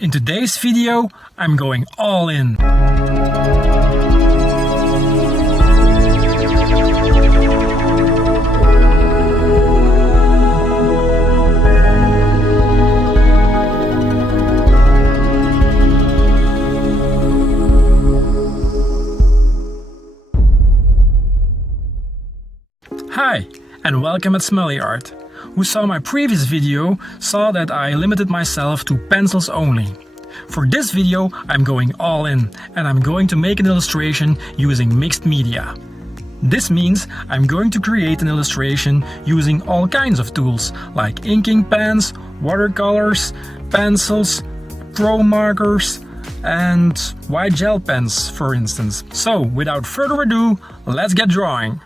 In today's video, I'm going all in. Hi, and welcome at Smully Art. Who saw my previous video saw that I limited myself to pencils only. For this video I'm going all in and I'm going to make an illustration using mixed media. This means I'm going to create an illustration using all kinds of tools like inking pens, watercolors, pencils, Promarkers and white gel pens, for instance. So without further ado, let's get drawing.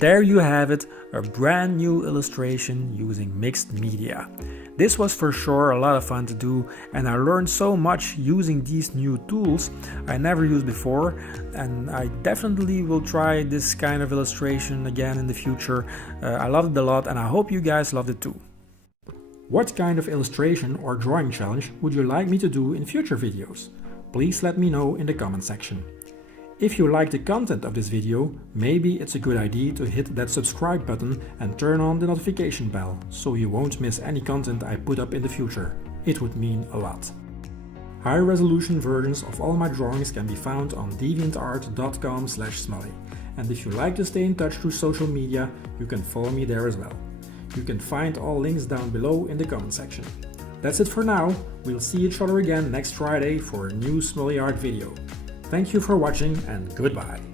there you have it, a brand new illustration using mixed media. This was for sure a lot of fun to do, and I learned so much using these new tools I never used before, and I definitely will try this kind of illustration again in the future. I loved it a lot, and I hope you guys loved it too. What kind of illustration or drawing challenge would you like me to do in future videos? Please let me know in the comment section. If you like the content of this video, maybe it's a good idea to hit that subscribe button and turn on the notification bell, so you won't miss any content I put up in the future. It would mean a lot. High-resolution versions of all my drawings can be found on deviantart.com/smully. And if you like to stay in touch through social media, you can follow me there as well. You can find all links down below in the comment section. That's it for now. We'll see each other again next Friday for a new Smully art video. Thank you for watching and goodbye.